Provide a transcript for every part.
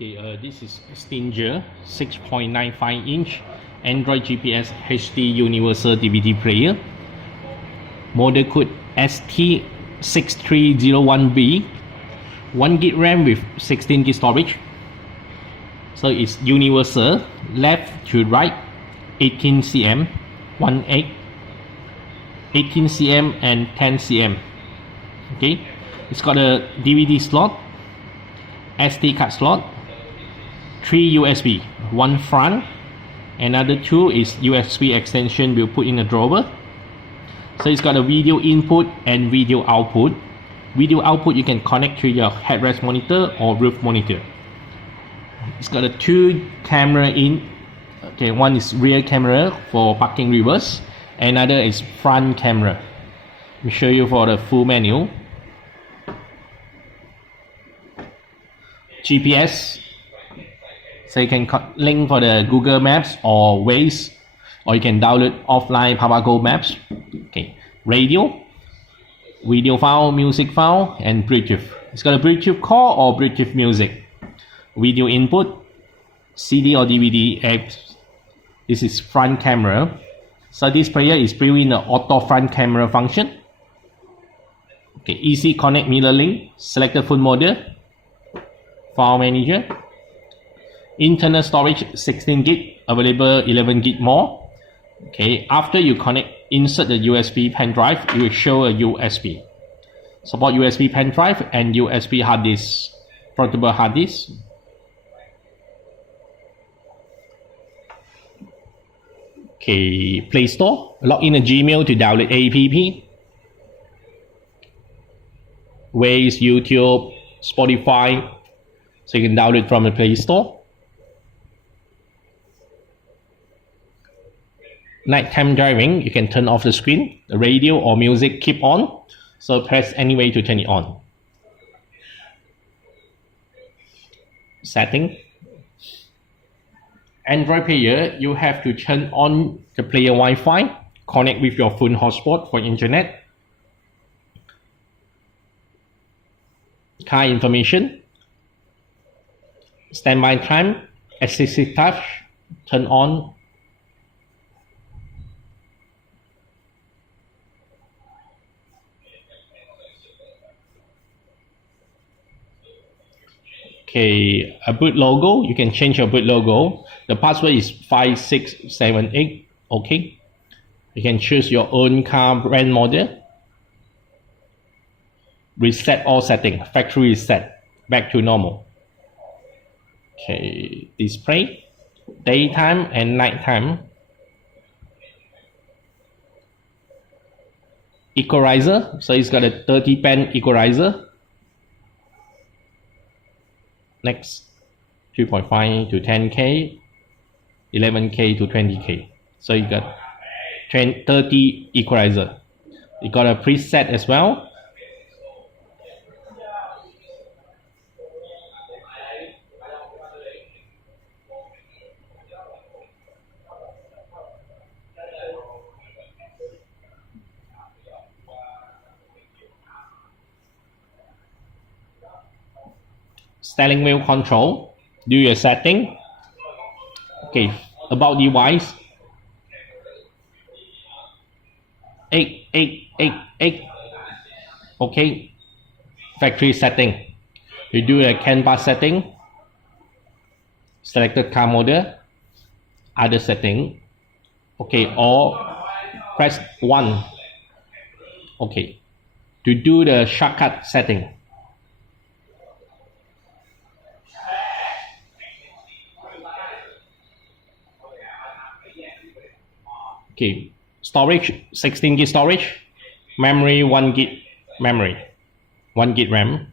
Okay, this is Stinger 6.95-inch Android GPS HD Universal DVD player. Model code ST6301B. 1 GB RAM with 16 GB storage. So it's universal, left to right, 18 cm, 18 cm and 10 cm. Okay, it's got a DVD slot, SD card slot, 3 USB, one front, another 2 is USB extension we'll put in a drawer. So it's got a video input and video output. Video output you can connect to your headrest monitor or roof monitor. It's got a 2 camera in. Okay, one is rear camera for parking reverse, another is front camera. Let me show you for the full menu. GPS, so you can link for the Google Maps or Waze, or you can download offline Papago Maps. Okay, radio, video file, music file, and Bluetooth. It's got a Bluetooth call or Bluetooth music. Video input, CD or DVD apps. This is front camera. So this player is built in the auto front camera function. Okay, easy connect mirror link, selected phone model, file manager, internal storage 16 GB, available 11 GB more. Okay, after you connect, insert the USB pen drive, it will show a USB. Support USB pen drive and USB hard disk, portable hard disk. Okay, Play Store, log in a Gmail to download app. Waze, YouTube, Spotify, so you can download from the Play Store. Nighttime driving, you can turn off the screen. The radio or music keep on, so press any way to turn it on. Setting. Android player, you have to turn on the player Wi-Fi, connect with your phone hotspot for internet. Car information, standby time, assistive touch, turn on. Okay, a boot logo, you can change your boot logo. The password is 5678. Okay, you can choose your own car brand model. Reset all settings, factory reset, back to normal. Okay, display, daytime and nighttime. Equalizer, so it's got a 30-band equalizer. Next, 2.5 to 10K, 11K to 20K. So you got 30 equalizer. You got a preset as well. Steering wheel control, do your setting. Okay, about device, 8. Okay, factory setting, you do a canvas setting, selected car model, other setting. Okay, or press 1. Okay, to do the shortcut setting. Okay, storage 16 GB storage, memory 1 GB memory, 1 GB RAM.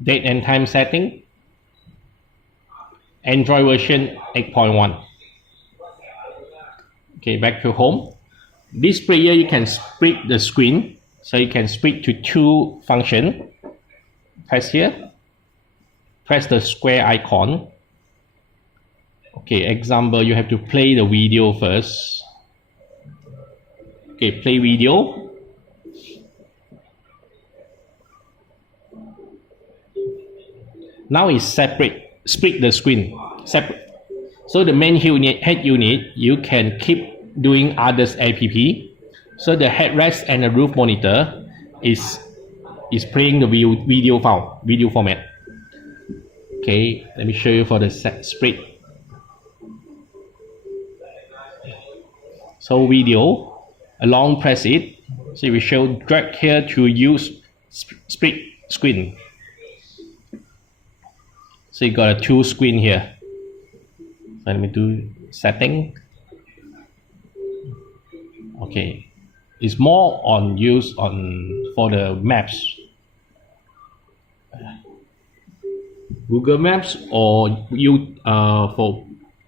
Date and time setting, Android version 8.1. Okay, back to home. This player you can split the screen, so you can split to 2 functions. Press here, press the square icon. Okay, example, you have to play the video first. Okay, play video. Now it's separate, split the screen, separate. So the main head unit, you can keep doing others app. So the headrest and the roof monitor is playing the video file, video format. Okay, let me show you for the split. So video, long press it. So we show drag here to use split screen. So you got a 2 screen here. So let me do setting. Okay, it's more on use for the maps, Google Maps, or for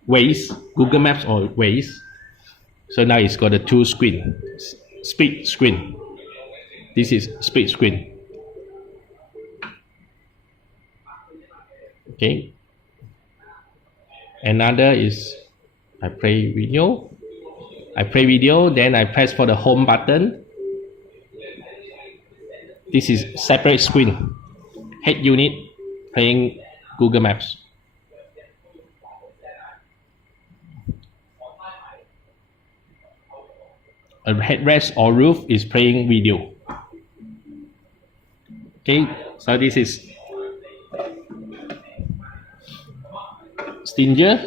Waze, Google Maps or Waze. So now it's got a 2 screen, split screen. This is split screen. Okay. Another is I play video. Then I press for the home button. This is separate screen. Head unit playing Google Maps. A headrest or roof is playing video. Okay, so this is Stinger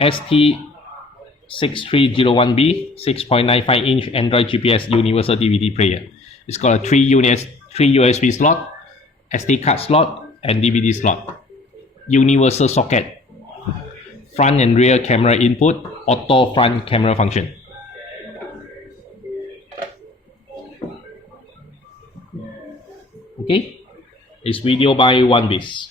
ST6301B 6.95 inch Android GPS universal DVD player. It's got a 3 USB slot, SD card slot, and DVD slot. Universal socket. Front and rear camera input, auto front camera function. Okay, it's video by 1 piece.